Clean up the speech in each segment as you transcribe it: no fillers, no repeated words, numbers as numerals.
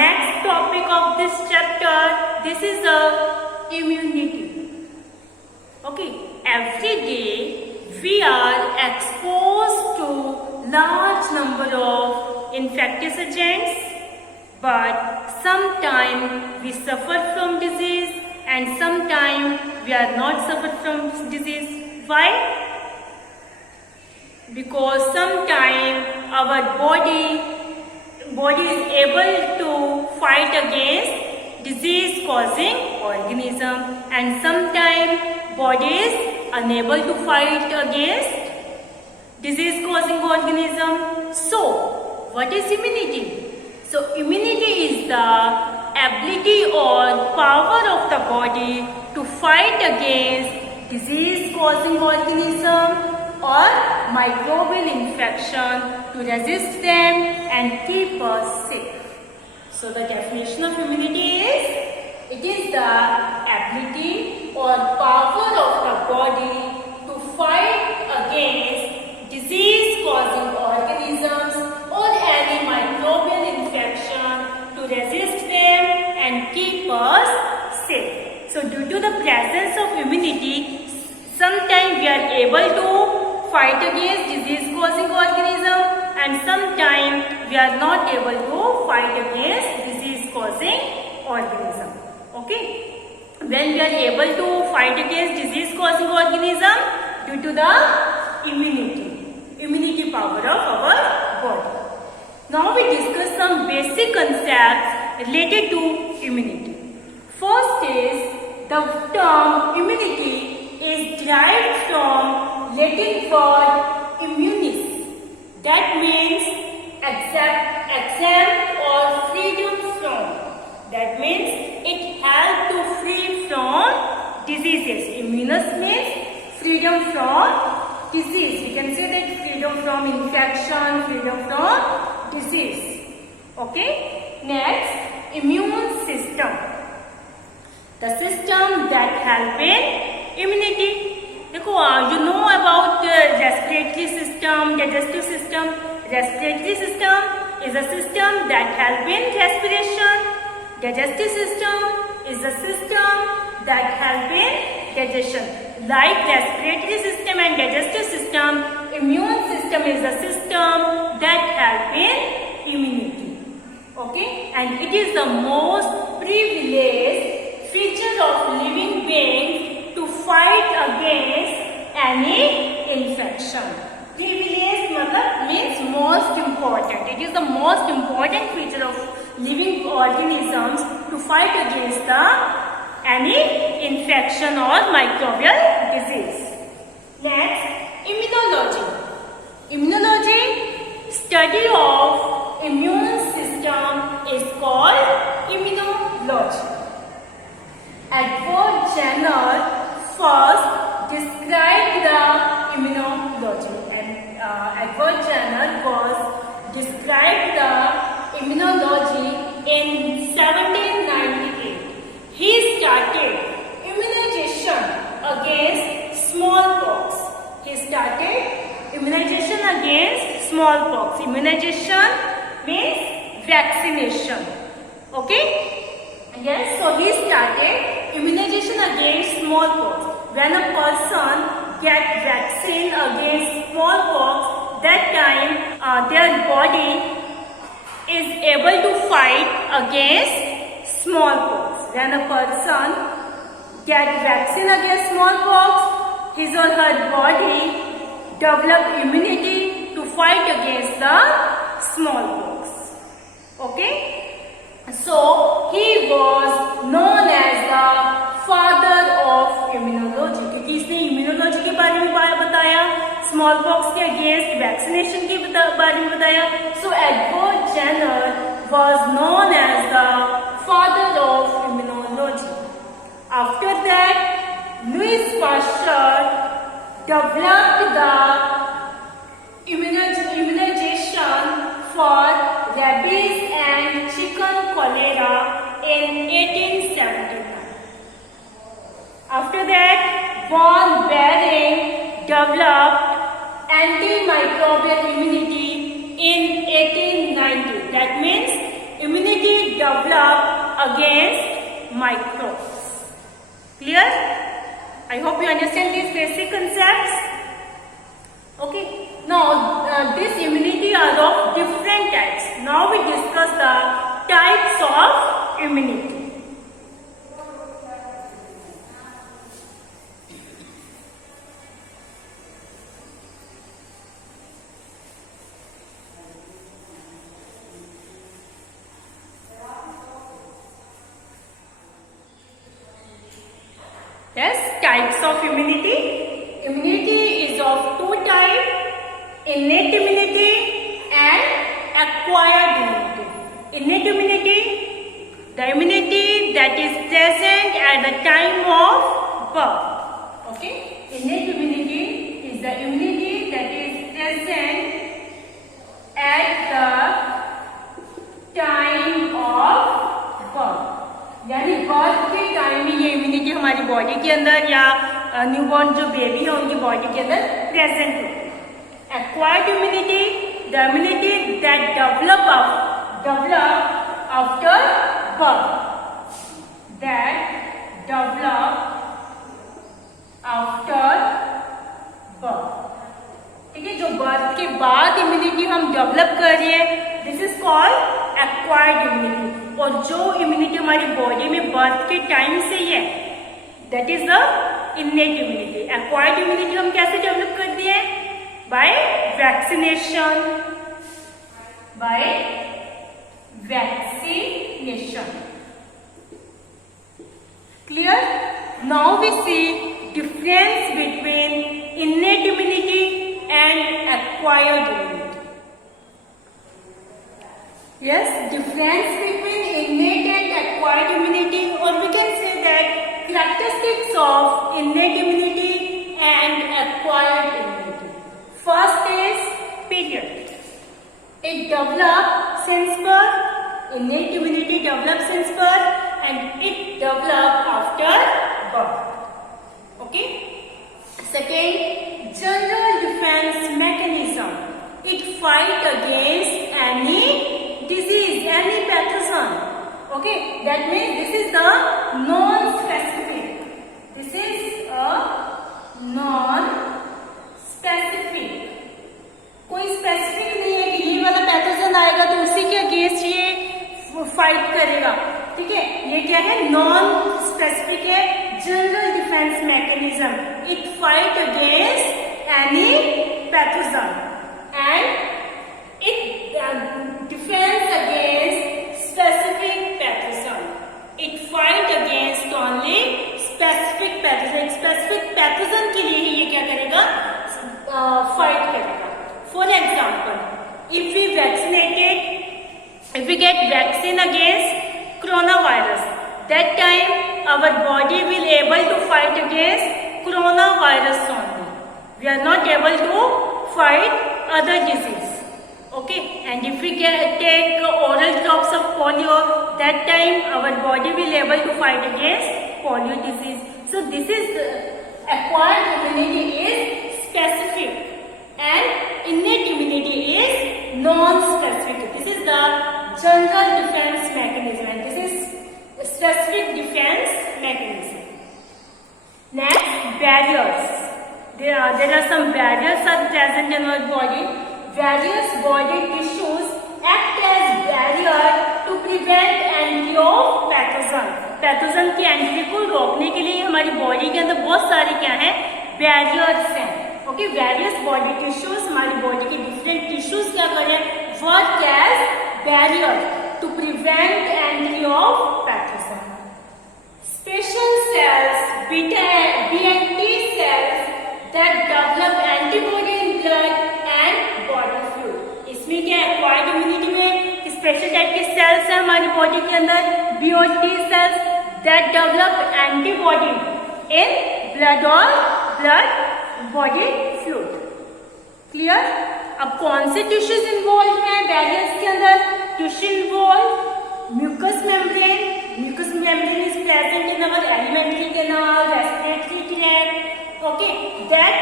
next topic of this chapter, this is the immunity. Okay, every day we are exposed to large number of infectious agents, but sometimes we suffer from disease and sometimes we are not suffer from disease. Why? Because sometimes our body is able to fight against disease causing organism, and sometimes body is unable to fight against disease causing organism. So what is immunity? So immunity is the ability or power of the body to fight against disease causing organism or microbial infection, to resist them and keep us safe. So the definition of immunity is, it is the ability or power of the body to fight against disease causing organisms or any microbial infection, to resist them and keep us safe. So due to the presence of immunity, sometimes we are able to fight against disease causing organism and sometimes we are not able to fight against disease causing organism. Okay, when we are able to fight against disease causing organism, due to the immunity power of our body. Now we discuss some basic concepts related to immunity. First is, the term immunity is derived from Latin word immunis, that means exempt or freedom from. That means it helps to free from diseases. Immunus means freedom from disease. We can say that freedom from infection, freedom from disease. Okay. Next, immune system. The system that helps in immunity. देखो, you know about respiratory system, digestive system. Respiratory system is a system that helps in respiration. Digestive system is a system that helps in digestion. Like respiratory system and digestive system, immune system is a system that helps in immunity. Okay, and it is the most privileged feature of living beings to fight against any infection. Privileged means most important. It is the most important feature of living organisms to fight against any infection or microbial disease. Next, immunology. Immunology, study of immune system, is called immunology. Edward Jenner first described the immunology, and Edward Jenner was described the immunology in 1798. He started immunization against smallpox. Immunization means vaccination. Okay? Yes, so he started immunization against smallpox. When a person gets vaccine against smallpox, that time their body is able to fight against smallpox. When a person gets vaccine against smallpox, his or her body develop immunity to fight against the smallpox. Okay? So he was known as the father of immunology. क्योंकि इसने immunology के बारे में बताया, small pox के against vaccination के बारे में बताया. So Edward Jenner was known as the father of immunology. After that, Louis Pasteur developed the immunization for rabies and chicken cholera in 1879. After that, von Behring developed antimicrobial immunity in 1890. That means immunity develop against microbes. Clear? I hope you understand these basic concepts. Okay. Now this immunity are of different types. Now we discuss the types of immunity. Yes, types of immunity. Immunity is of two types, innate immunity and acquired immunity. Innate immunity, the immunity that is present at the time of birth. Okay, innate immunity is the immunity that is present at the time of birth. यानी birth के time में ये immunity हमारी body के अंदर या newborn जो baby है उनकी बॉडी के अंदर प्रेजेंट होती है. Acquired immunity, the immunity that develop after birth, that develop after birth. ठीक है, जो बर्थ के बाद इम्यूनिटी हम डेवलप कर रहे हैं, this is called acquired immunity. और जो इम्यूनिटी हमारी बॉडी में बर्थ के टाइम से ही है, that is the innate immunity. Acquired immunity हम कैसे डेवलप करते हैं? By vaccination. By vaccination. Clear? Now we see difference between innate immunity and acquired immunity. Yes, difference between innate and acquired immunity, or we can say that characteristics of innate immunity and acquired immunity. First is period. It develops since birth. Innate immunity develops since birth, and it develops after birth. Okay. Second, general defense mechanism. It fights against any disease, any pathogen. Okay, that means this is the non-specific. This is a non-specific. कोई specific नहीं है कि ये वाला pathogen आएगा तो उसी के अगेंस्ट ये फाइट करेगा. ठीक है, ये क्या है? नॉन स्पेसिफिक है. General defence mechanism. It fight against any pathogen and it defends against specific pathogen. It fight against only specific pathogen. Specific pathogen के लिए ही ये क्या करेगा? फाइट करेगा. For example, if we get vaccine against coronavirus, that time our body will able to fight against coronavirus only. We are not able to fight other disease. Okay, and if we take oral drops of polio, that time our body will able to fight against polio disease. So this is acquired immunity is specific and innate immunity is non-specific. This is the general defense mechanism and this is specific defense mechanism. Next, barriers. There are some barriers are present in our body. Various body tissues act as barrier to prevent entry of pathogen. Pathogen की entry को रोकने के लिए हमारी body के अंदर बहुत सारे क्या है? बैरियर्स हैं. ओके, वेरियस बॉडी टिश्यूज, हमारी बॉडी के डिफरेंट टिश्यूज क्या करें? Work as barrier to prevent entry of pathogen. Special cells, BNT cells that develop antibody in blood and body fluid. इसमें क्या है? एक्वायर्ड इम्यूनिटी में स्पेशल टाइप के sales हैं हमारी बॉडी के अंदर, BNT cells that develop antibody in blood और blood body fluid. क्लियर? अब कौन से टिश्यूज इन्वॉल्व हैं बैरियर्स के अंदर? Tissue involve mucus membrane. Mucus membrane is present in our alimentary canal, respiratory tract. Okay, that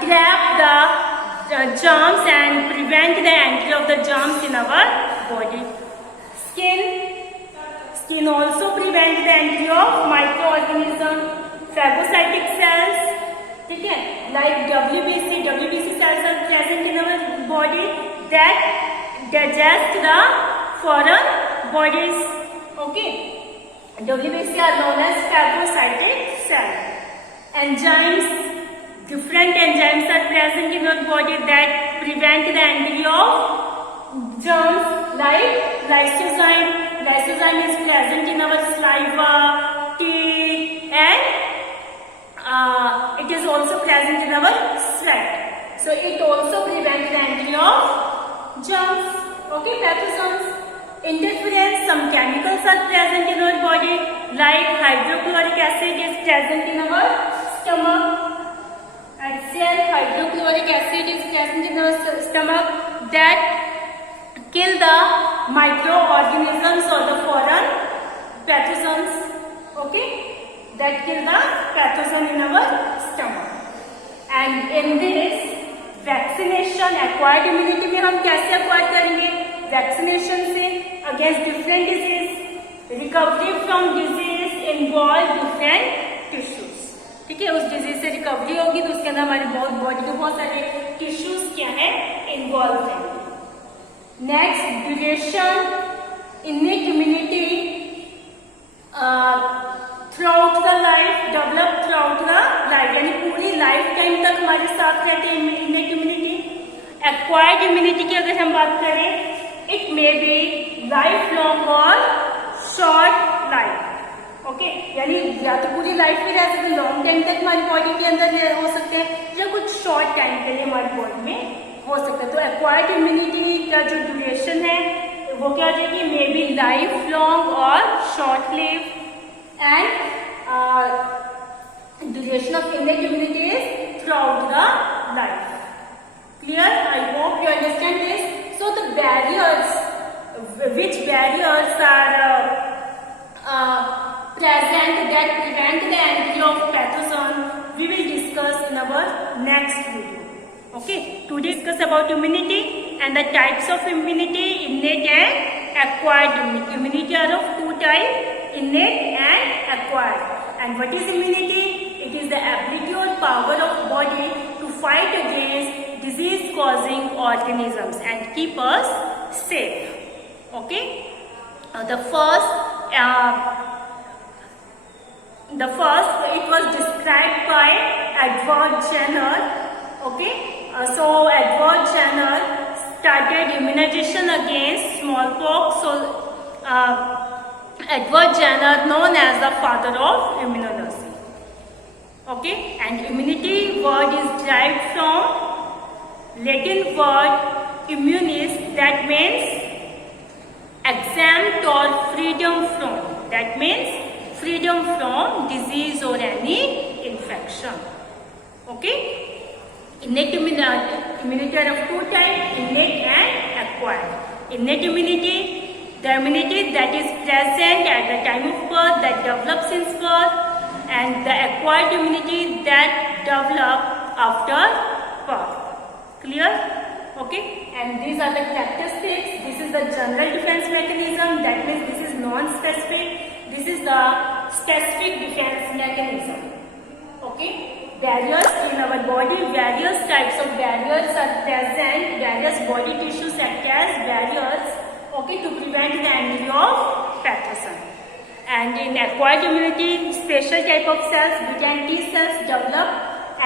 trap the germs and prevent the entry of the germs in our body. Skin also prevent the entry of microorganism, phagocytic cells. ठीक है, like WBC cells are present in our body that digest the foreign bodies. Okay, WBC are known as phagocytic cells. Enzymes, different enzymes are present in our body that prevent the entry of germs, like lysozyme. Lysozyme is present in our saliva, teeth, and it is also present in our sweat. So it also prevents the entry of germs. Okay, pathogens. Interference, some chemicals are present in our body, like hydrochloric acid is present in our stomach. HCl, hydrochloric acid is present in our stomach that kill the microorganisms or the foreign pathogens. Okay, that kill the pathogen in our stomach. And in this vaccination, acquired immunity में हम कैसे acquire करेंगे? Vaccination से against different disease, recovery from disease involve different tissues. ठीक है, उस disease से recovery होगी तो उसके अंदर हमारी बॉडी के बहुत सारे टिश्यूज क्या है, इन्वॉल्व है. Next, duration, innate immunity through out the life, develop through out the life, यानी पूरी लाइफ टाइम तक हमारे साथ रहती है इनेट इम्यूनिटी. एक्वायर्ड इम्यूनिटी की अगर हम बात करें, it may be life long और शॉर्ट लाइफ. ओके, यानी या तो पूरी लाइफ में रह सकते हैं, लॉन्ग टाइम तक हमारी बॉडी के अंदर हो सकते हैं, या कुछ शॉर्ट टाइम के लिए हमारी बॉडी में हो सकता है. तो एक्वायर्ड इम्यूनिटी का जो ड्यूरेशन है वो क्या हो जाएगी, मे बी लाइफ लॉन्ग और short live. And duration of innate immunity is through out the life. Clear? I hope you understand this. So the barriers, which barriers are present that prevent the entry of pathogen, we will discuss in our next video. Okay, to discuss about immunity and the types of immunity, innate and acquired immunity. Immunity are of two types, innate and acquired. And what is immunity? It is the ability or power of body to fight against disease-causing organisms and keep us safe. Okay. The first, it was described by Edward Jenner. Okay. So Edward Jenner started immunization against smallpox. So Edward Jenner, known as the father of immunology. Okay. And immunity word is derived from Latin word immunis, that means exempt or freedom from. That means freedom from disease or any infection. Okay. Innate immunity are of two types, innate and acquired. Innate immunity, the immunity that is present at the time of birth, that develops since birth, and the acquired immunity that develops after birth. Clear? Okay. And these are the characteristics. This is the general defense mechanism. That means this is non-specific. This is the specific defense mechanism. Okay. Barriers in our body. Various types of barriers are present. Various body tissues act as barriers. Okay, to prevent the entry of pathogen. And in acquired immunity, special type of cells, beta and T cells, develop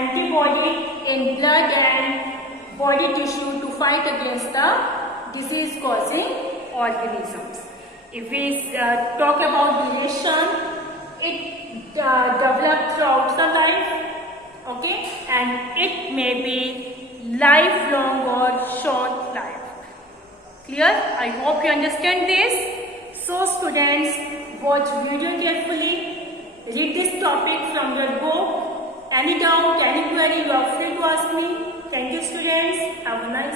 antibody in blood and body tissue to fight against the disease-causing organisms. If we talk about duration, it develops throughout the life, okay, and it may be lifelong or short life. Clear? I hope you understand this. So students, watch video carefully, read this topic from your book. Any doubt, any query, you are free to ask me. Thank you students. Have a nice